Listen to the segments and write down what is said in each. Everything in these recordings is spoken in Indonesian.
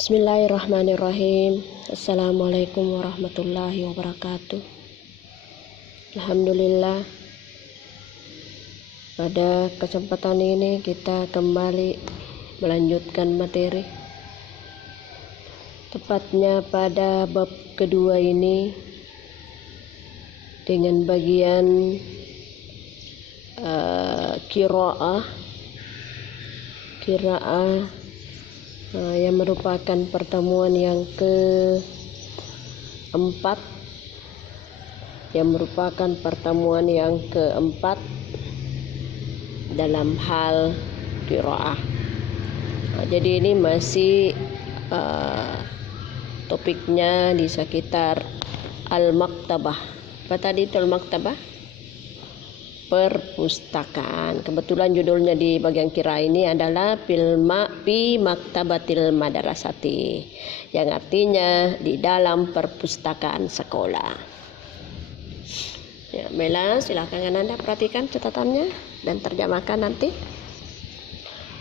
Bismillahirrahmanirrahim. Assalamualaikum warahmatullahi wabarakatuh. Alhamdulillah, pada kesempatan ini kita kembali melanjutkan materi, tepatnya pada bab kedua ini dengan bagian qiraah yang merupakan pertemuan yang keempat dalam hal qiraah. Jadi ini masih topiknya di sekitar al-maktabah. Apa tadi itu al-maktabah? Perpustakaan. Kebetulan judulnya di bagian kira ini adalah fi maktabatil madrasati, yang artinya di dalam perpustakaan sekolah. Ya, Mela, silakan Anda perhatikan catatannya dan terjemahkan nanti.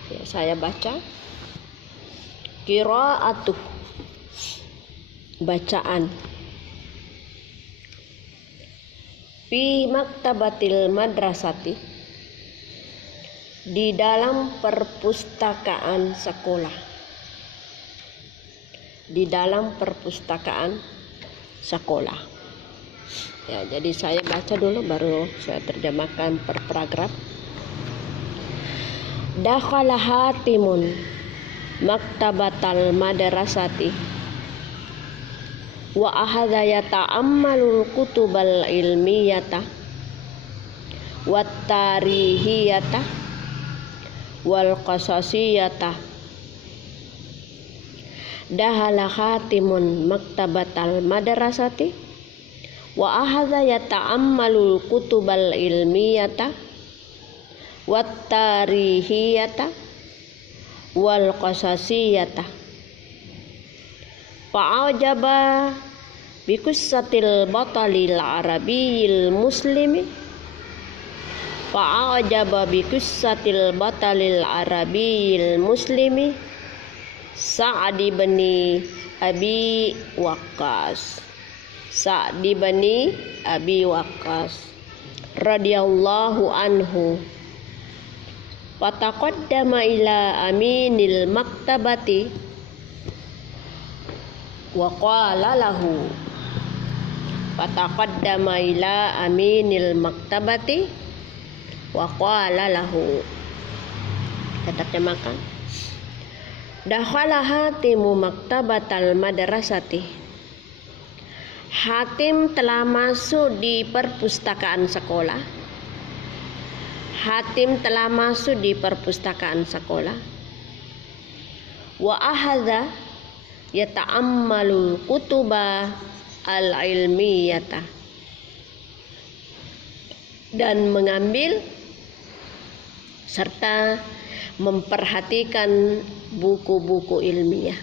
Ya, saya baca. Qiraatu, bacaan. Fi maktabatil madrasati, di dalam perpustakaan sekolah. Di dalam perpustakaan sekolah. Ya, jadi saya baca dulu baru saya terjemahkan per paragraf. Dakhala Hatimun maktabatal madrasati wa ahadha yata'ammalul kutubal ilmiyata wat tarihiyata wal qasasiyata. Dahala Hatimun maktabatal madrasati wa ahadha yata'ammalul kutubal ilmiyata wat tarihiyata wal qasasiyata. Fa'ajaba biqissatil batalil arabiyil muslimi Sa'd bin Abi Waqqas radhiyallahu anhu. Fataqaddama ila aminil maktabati wa qala lahu terjemahkan. Dakhala Hatimu maktabatal madrasati, Hatim telah masuk di perpustakaan sekolah. Wa ahadha yata'ammalul kutuba al-ilmiyata, dan mengambil serta memperhatikan buku-buku ilmiah.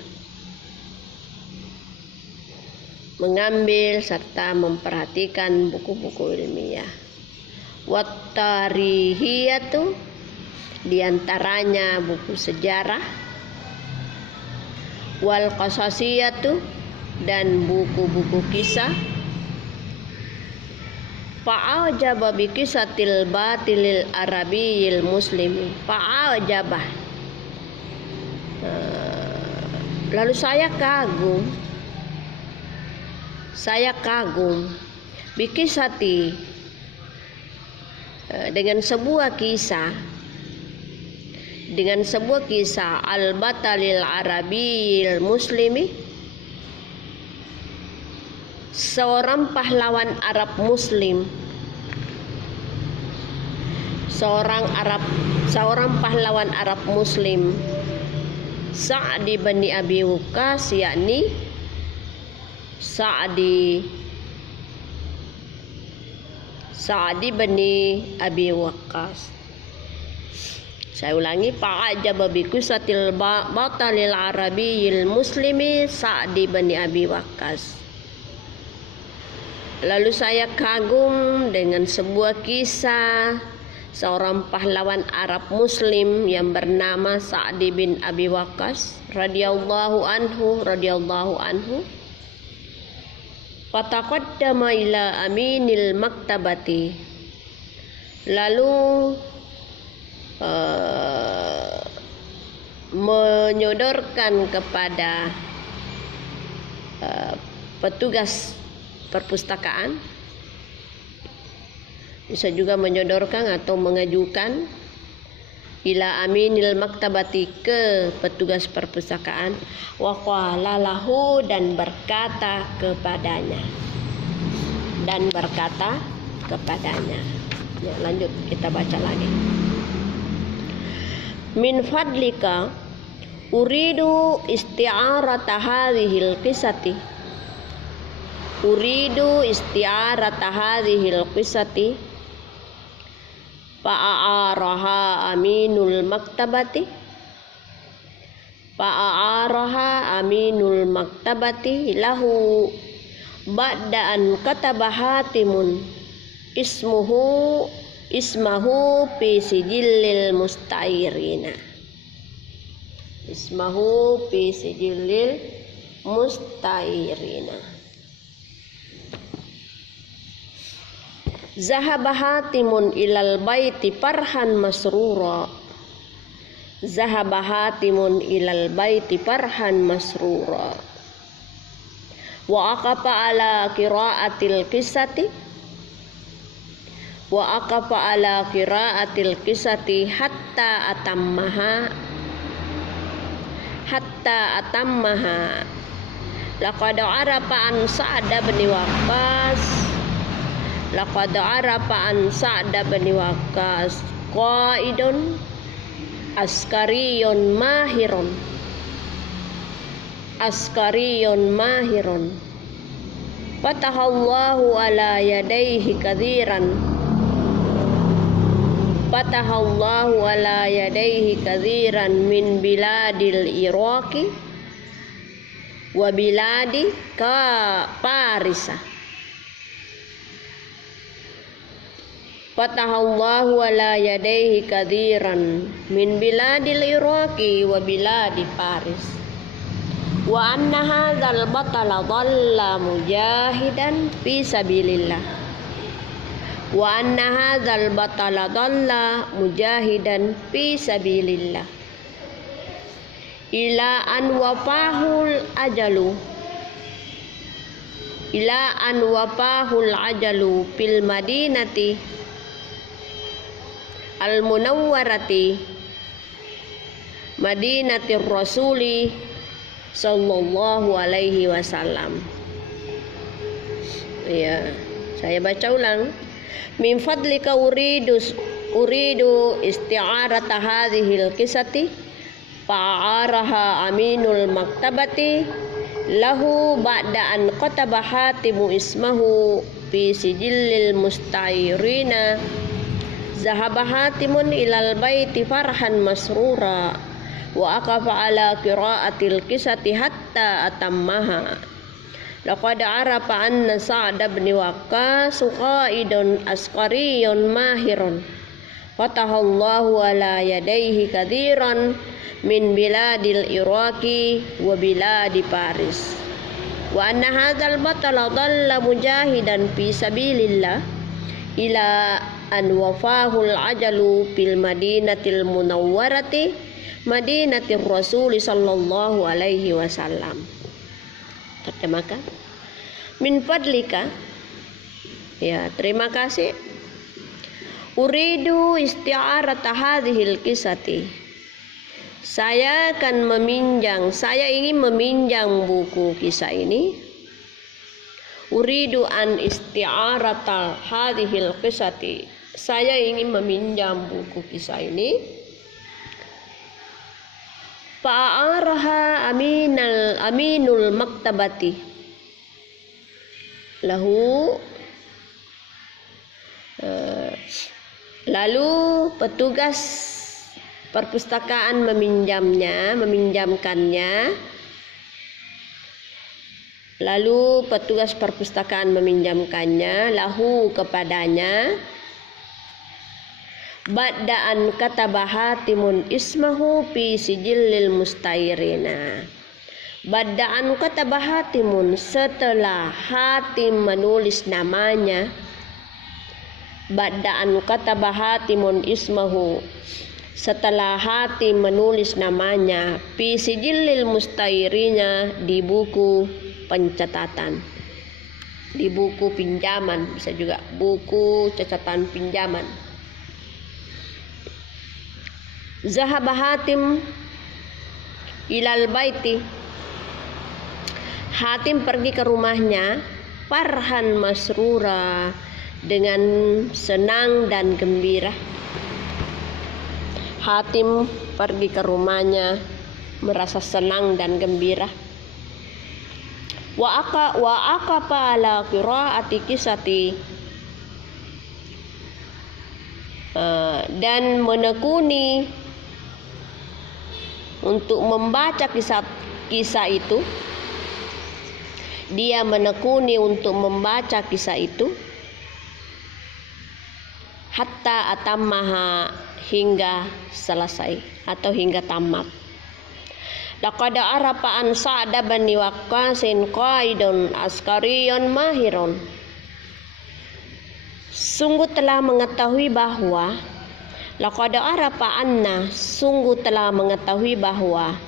Wat tarihiyatu, diantaranya buku sejarah. Wal qasasiyatu, dan buku-buku kisah. Fa'ajaba bi qisatil batilil arabiyil muslimi. Fa'ajaba, lalu saya kagum bikisati, dengan sebuah kisah al-batalil arabiyil muslimi, seorang pahlawan Arab muslim, Sa'd bin Abi Waqqas, yakni Sa'd bin Abi Waqqas. Saya ulangi, fa'ajaba bi qisatil batalil arabiyil muslimi Sa'd bin Abi Waqqas. Lalu saya kagum dengan sebuah kisah seorang pahlawan Arab Muslim yang bernama Sa'd bin Abi Waqqas radhiyallahu anhu. Fataqaddama ila aminil maktabati, lalu menyodorkan kepada petugas perpustakaan, bisa juga menyodorkan atau mengajukan ila aminil maktabati, ke petugas perpustakaan, wa qala lahu, dan berkata kepadanya. Ya, lanjut kita baca lagi. Min fadlika uridu isti'arata hadhil qissati. Fa'araha aminul maktabati lahu ba'da an kataba hatimun ismahu fi sijillil musta'irina. Zahaba hatimun ilal baiti farhan masrura. Wa aqafa ala qiraatil qissati hatta atammaha. Laqad arafa an Sa'd bin Waqqas qaidun askariyun mahirun fatahallahu ala yadayhi kadziran min biladil Iraqi wa biladi Parisa. Fatahallahu ala yadayhi kadziran min biladil Iraqi wa biladi Paris. Wa anna hadzal batala dhalla mujahidan fi sabilillah. Ila an wafahul ajalu fil madinati al-munawwarati madinatir rasuli sallallahu alaihi wasallam. Ya, saya baca ulang. Min fadlika uridu isti'arata hadhil qissati fa'araha aminul maktabati lahu ba'da an kataba hatimu ismahu fi sijillil musta'irina. Zahaba hatimun ilal baiti farhan masrura wa aqafa ala qiraatil qissati hatta atammaha. Laqad arafa anna Sa'd bin Waqqas qaidun askariyun mahirun fatahallahu ala yadayhi kadziran min biladil Iraqi wa biladi Paris. Wa anna hadzal batala dhalla mujahidan fi sabilillah ila an wafahul ajalu fil madinatil munawwarati madinatir rasul sallallahu alaihi wasallam. Terjemahkan. Min fadlika, ya, terima kasih. Uridu isti'arata hadhil qissati. Saya ingin meminjam buku kisah ini. Uridu an isti'arata hadhil qissati. Saya ingin meminjam buku kisah ini. Fa'araha aminul maktabati lahu. Lalu petugas perpustakaan meminjamkannya lahu kepadanya Ba'da'an kataba Hatimun ismahu fi sijillil mustairina. Ba'da'an kataba Hatimun, setelah Hatim menulis namanya. Ba'da'an kataba Hatimun ismahu, setelah Hatim menulis namanya, fi sijillil mustairina, di buku pencatatan, di buku pinjaman, bisa juga buku catatan pinjaman. Zahaba Hatim ilal baiti, Hatim pergi ke rumahnya, farhan masrura, dengan senang dan gembira. Hatim pergi ke rumahnya merasa senang dan gembira. Wa aqafa ala qiraati kisati, dan menekuni untuk membaca kisah itu. Dia menekuni untuk membaca kisah itu. Hatta atammaha, hingga selesai atau hingga tamat. Laqad arafa an Sa'd bin Waqqasin qaidun askariyun mahirun. Sungguh telah mengetahui bahwa, laqad arafa anna, sungguh telah mengetahui bahwa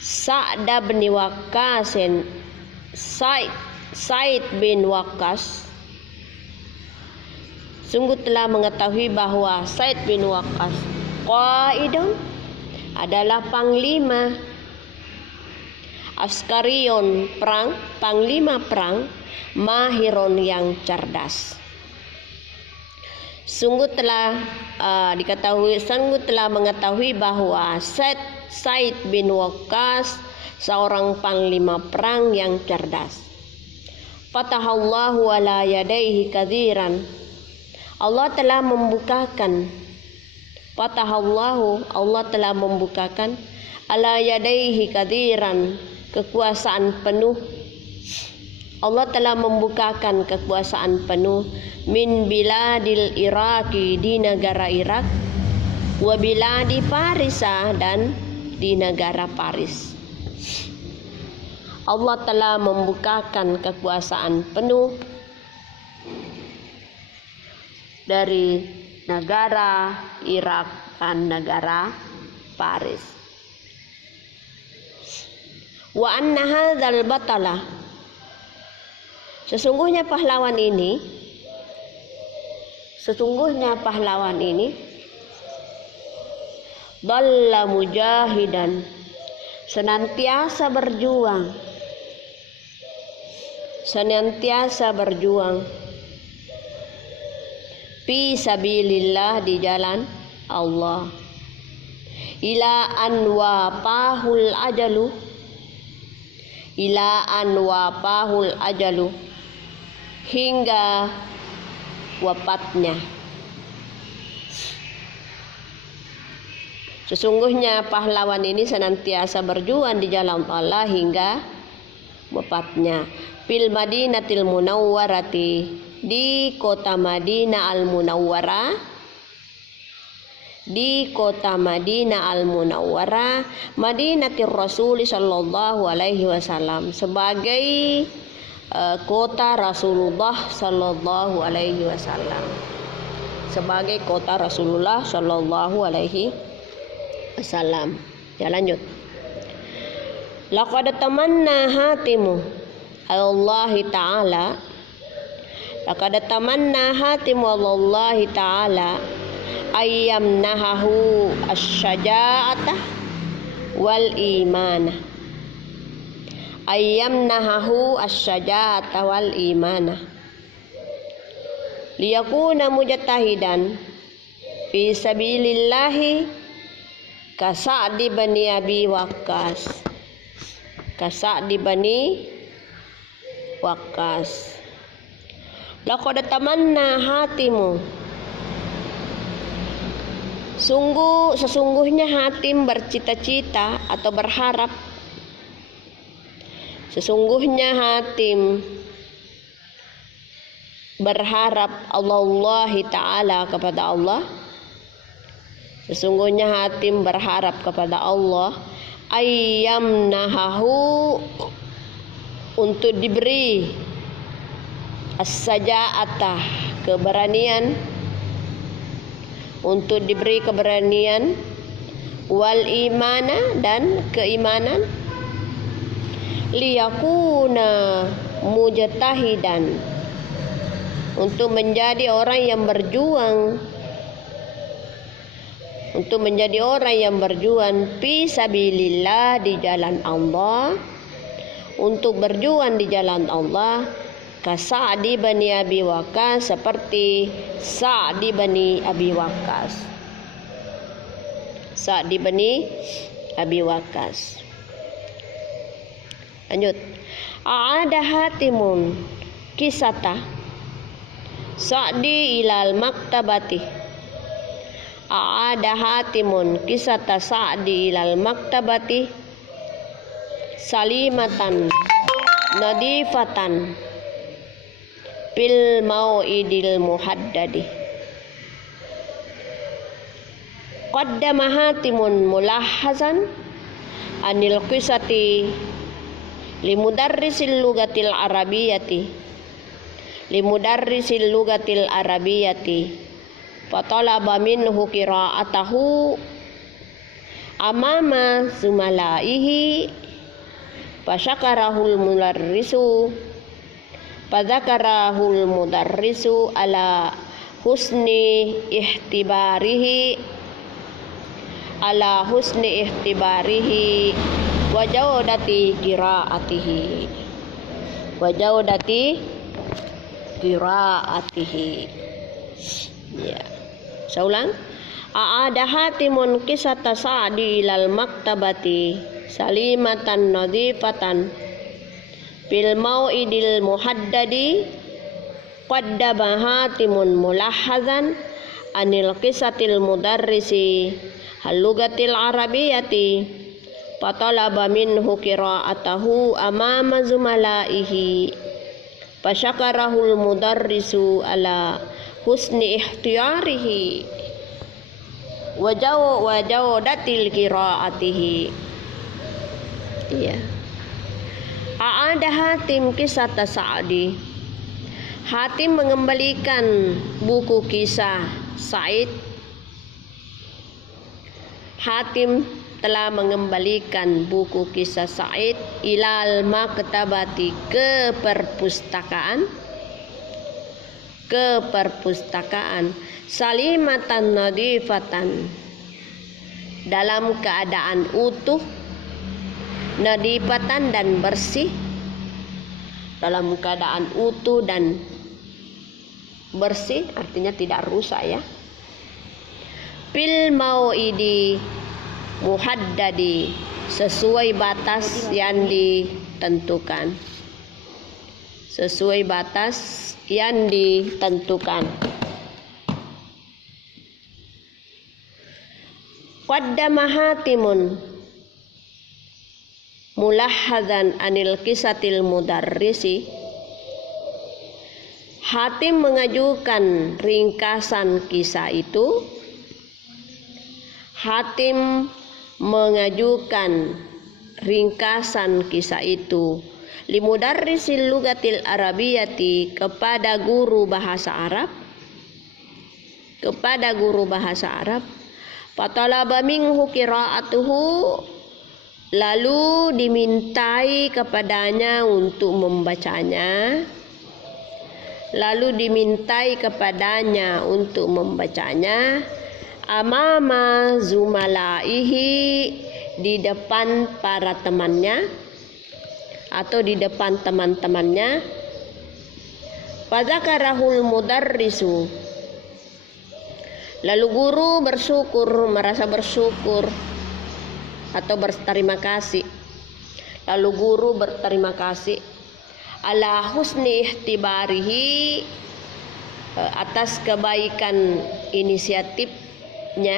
Sa'd bin Waqqasin, Sa'id bin Waqqas, sungguh telah mengetahui bahwa Sa'id bin Waqqas qaidun, adalah panglima, askarion, perang, panglima perang, mahirun, yang cerdas. Sungguh telah mengetahui bahwa Sa'id bin Waqqas seorang panglima perang yang cerdas. Fatahallahu ala yadaihi katsiran, Allah telah membukakan, fatahallahu, Allah telah membukakan, ala yadaihi katsiran, kekuasaan penuh. Allah telah membukakan kekuasaan penuh, min biladil Iraqi, di negara Irak, wa biladi Farisa, dan di negara Paris. Allah telah membukakan kekuasaan penuh dari negara Irak dan negara Paris. Wa anna hadzal batala, sesungguhnya pahlawan ini dhalla mujahidan, senantiasa berjuang fi sabilillah, di jalan Allah, ila an wafahul ajalu, hingga wafatnya. Sesungguhnya pahlawan ini senantiasa berjuang di jalan Allah hingga wafatnya. Fil Madinatil Munawwarati, di kota Madinah Al-Munawwarah, di kota Madinah Al-Munawwarah, Madinatir Rasul sallallahu alaihi wasallam, sebagai kota Rasulullah sallallahu alaihi wasallam, sebagai kota Rasulullah sallallahu alaihi wasallam. Ya, lanjut. Laqad tamanna Hatimu Allah Ta'ala, laqad tamanna Hatimu Allah Ta'ala ayyam nahahu asyaja'ata wal imana, ayyam nahahu asyaja'ata wal imana, liyakuna mujtahidan fi sabilillahi ka Sa'di bani Abi Waqqas, ka Sa'di bani Waqqas. Laqad tamanna Hatimu, sesungguhnya Hatim bercita-cita atau berharap, sesungguhnya Hatim berharap Allah Ta'ala, kepada Allah, Sesungguhnya Hatim berharap kepada Allah ayyam nahahu, untuk diberi as-saja'atah, keberanian, untuk diberi keberanian, wal imana, dan keimanan, liyakuna mujtahidan, untuk menjadi orang yang berjuang, untuk menjadi orang yang berjuang fi sabilillah, di jalan Allah, untuk berjuang di jalan Allah, ka Sa'di bani Abi Waqqas, seperti Sa'di bani Abi Waqqas. Sa'di bani Abi Waqqas. Lanjut. A'ada Hatimun kisata Sa'di ilal maktabati. A'ada Hatimun kisata Sa'di ilal maktabati salimatan nadifatan bil mau'idil muhaddadi. Qaddama Hatimun mulahazan anil qisati limudarrisil lugatil arabiyyati fatalaba minhu qira'atahu amama zumalaihi fasyakarahul mudarrisu ala husni ihtibarihi wa jaudati qiraatihi. Ya. Saya ulang. A'ada Hatimun kisata Sa'di ilal maktabati salimatan nadifatan bil mau'idil muhaddadi. Qaddama Hatimun mulahazan anil qisatil mudarrisi halugatil arabiyyati fatalaba minhu qira'atahu amama zumalaihi fasyakarahul mudarrisu ala husni ikhtiyarihi wa jawdatil qiraatihi. Iya. A'ada Hatim kisata Sa'di. Hatim mengembalikan buku kisah Sa'id. Hatim telah mengembalikan buku kisah Sa'id ilal maktabati, ke perpustakaan salimatan nadifatan, dalam keadaan utuh, nadifatan dan bersih, dalam keadaan utuh dan bersih artinya tidak rusak ya. Bil mau'idi muhaddadi, sesuai batas yang ditentukan. Sesuai batas yang ditentukan. Qaddama Hatimun mulahhadzan anil kisatil mudarrisi. Hatim mengajukan ringkasan kisah itu. Hatim mengajukan ringkasan kisah itu limudarrisil lugatil arabiyyati, kepada guru bahasa Arab, fatalaba minhu qira'atuhu, lalu dimintai kepadanya untuk membacanya, amama zumalaihi, di depan para temannya atau di depan teman-temannya. Fadzakarahul mudarrisu, lalu guru merasa bersyukur atau berterima kasih. Lalu guru berterima kasih ala husni ihtibarihi, atas kebaikan inisiatifnya,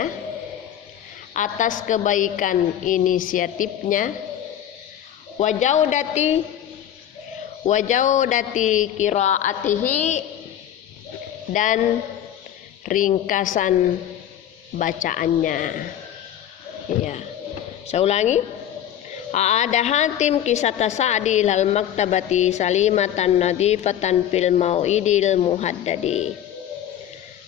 wajaudati qiraatihi, dan ringkasan bacaannya. Ya. Saya ulangi. Ada Hatim kisah Sa'di ilal maktabati salimatan nadifatan fil mau'idil muhaddadi.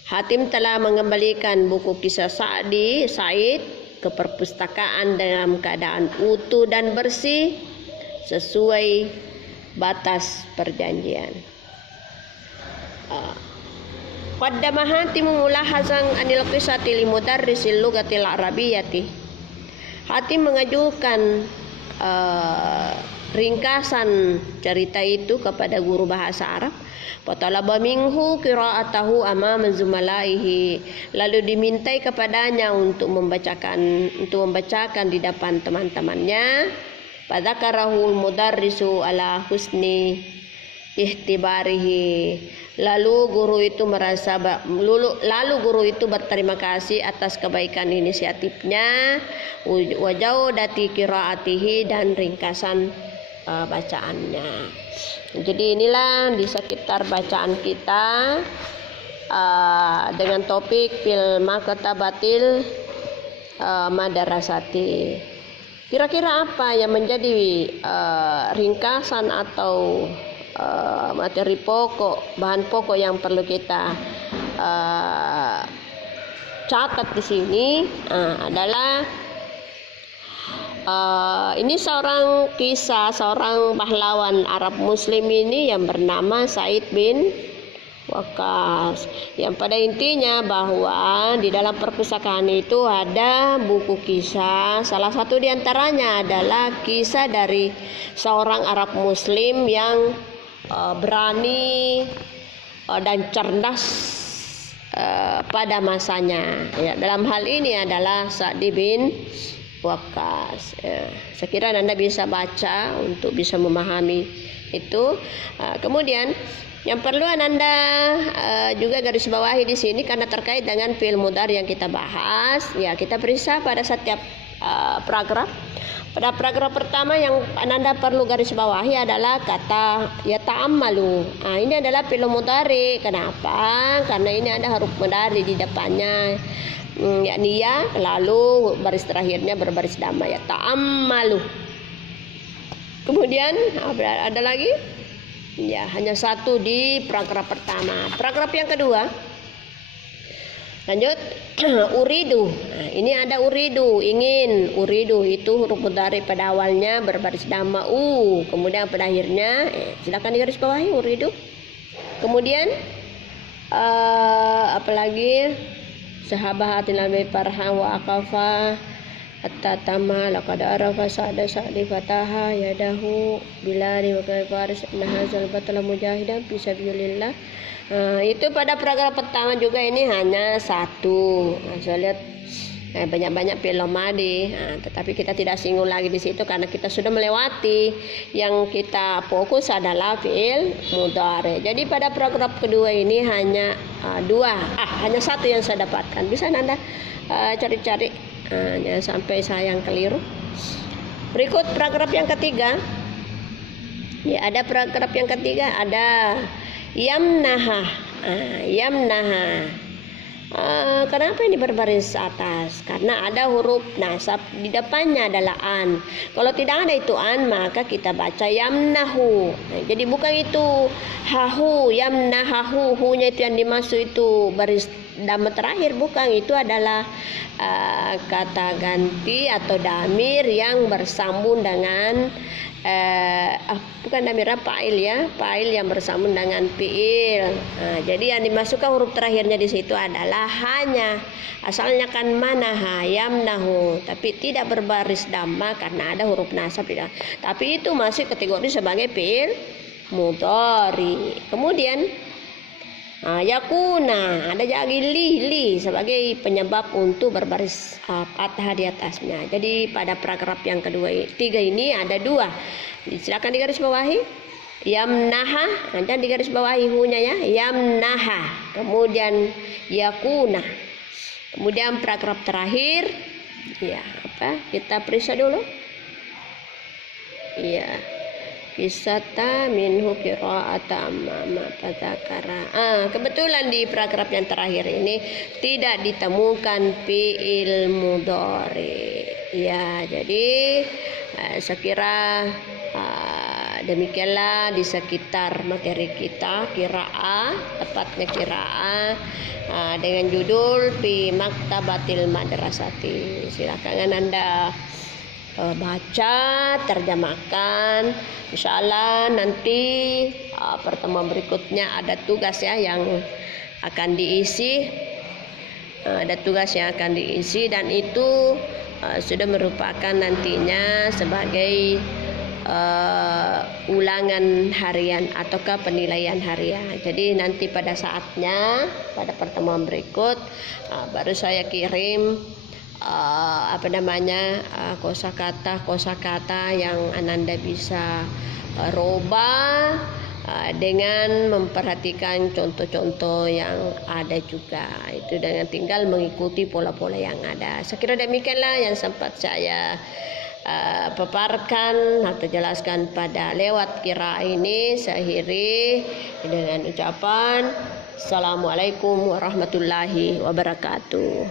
Hatim telah mengembalikan buku kisah Sa'id ke perpustakaan dalam keadaan utuh dan bersih sesuai batas perjanjian. Qaddama Hatim mulahazan anil qisati li mudarrisil lughatil arabiyyati. Hatim mengajukan ringkasan cerita itu kepada guru bahasa Arab. Fatalaba minhu qira'atahu amama zumalaihi. Lalu dimintai kepadanya untuk membacakan di depan teman-temannya. Fadzakarahu mudarrisu ala husni ihtibarihi. Lalu guru itu berterima kasih atas kebaikan inisiatifnya, wajaudati qiraatihi, dan ringkasan bacaannya. Jadi inilah di sekitar bacaan kita dengan topik fil maktabatil madrasati. Kira-kira apa yang menjadi ringkasan atau materi pokok, bahan pokok yang perlu kita catat di sini adalah ini seorang pahlawan Arab Muslim ini yang bernama Said bin Waqqas, yang pada intinya bahwa di dalam perpustakaan itu ada buku kisah. Salah satu diantaranya adalah kisah dari seorang Arab Muslim yang berani dan cerdas pada masanya. Ya, dalam hal ini adalah Sa'di bin Waqqas. Saya kira Anda bisa baca untuk bisa memahami itu. Kemudian yang perlu Anda juga garis bawahi di sini karena terkait dengan fi'il mudhari yang kita bahas. Ya, kita periksa pada setiap paragraf. Pada paragraf pertama yang Anda perlu garis bawahi adalah kata yata'ammalu. Ini adalah fi'il mudhari. Kenapa? Karena ini ada huruf mudhari di depannya. Yakni ya, lalu baris terakhirnya berbaris dhamma, yata'ammalu. Kemudian ada lagi? Ya, hanya satu di paragraf pertama. Paragraf yang kedua. Lanjut. Uridu. Ini ada uridu, ingin. Uridu itu huruf mudhari pada awalnya berbaris dhamma kemudian pada akhirnya silakan digaris bawahi uridu. Kemudian apalagi sahabatin albi farhan wa aqafa at-tatama laqad arafa sa'di fataha yadahu bilari wa faris nahazal batala mujahidan fi sabilillah. Itu pada paragraf pertama juga ini hanya satu. Saya lihat banyak-banyak fi'il madi, tetapi kita tidak singgung lagi di situ karena kita sudah melewati. Yang kita fokus adalah fi'il mudhari. Jadi pada paragraf kedua ini hanya hanya satu yang saya dapatkan. Bisa Anda cari-cari, jangan sampai saya yang keliru. Berikut paragraf yang ketiga. Ya, ada paragraf yang ketiga, ada yamnaha. Kenapa ini berbaris atas? Karena ada huruf nasab di depannya adalah an. Kalau tidak ada itu an, maka kita baca yamnahu. Jadi bukan itu hahu, yamnahahu, hunya itu yang dimaksud itu baris dhamma terakhir, bukan. Itu adalah kata ganti atau damir yang bersambung dengan bukan damir, fa'il ya, fa'il yang bersambung dengan fi'il. Jadi yang dimasukkan huruf terakhirnya di situ adalah hanya, asalnya kan manaha yamnahu, tapi tidak berbaris dhamma karena ada huruf nasab ya. Tapi itu masih kategori sebagai fi'il mudhari. Kemudian yakuna, ada lagi li sebagai penyebab untuk berbaris fathah di atasnya. Jadi pada paragraf yang ketiga ini ada dua. Silakan digaris bawahi yamnaha, dan digaris bawahi hunya ya, yamnaha. Kemudian yakuna. Kemudian paragraf terakhir ya, kita periksa dulu. Ya. kisata minhu qira'ata amma fadzakara. Kebetulan di paragraf yang terakhir ini tidak ditemukan fi'il mudhari. Ya, jadi saya kira demikianlah di sekitar materi kita qiraah, tepatnya qiraah dengan judul Fi Maktabatil Madrasati. Silakan Anda baca, terjemahkan. Insyaallah nanti pertemuan berikutnya ada tugas ya yang akan diisi. Ada tugas yang akan diisi dan itu sudah merupakan nantinya sebagai ulangan harian ataukah penilaian harian. Jadi nanti pada saatnya pada pertemuan berikut baru saya kirim kosakata yang Ananda bisa robah dengan memperhatikan contoh-contoh yang ada juga. Itu dengan tinggal mengikuti pola-pola yang ada. Saya kira demikianlah yang sempat saya paparkan atau jelaskan pada lewat qiraah ini. Saya akhiri dengan ucapan Assalamualaikum warahmatullahi wabarakatuh.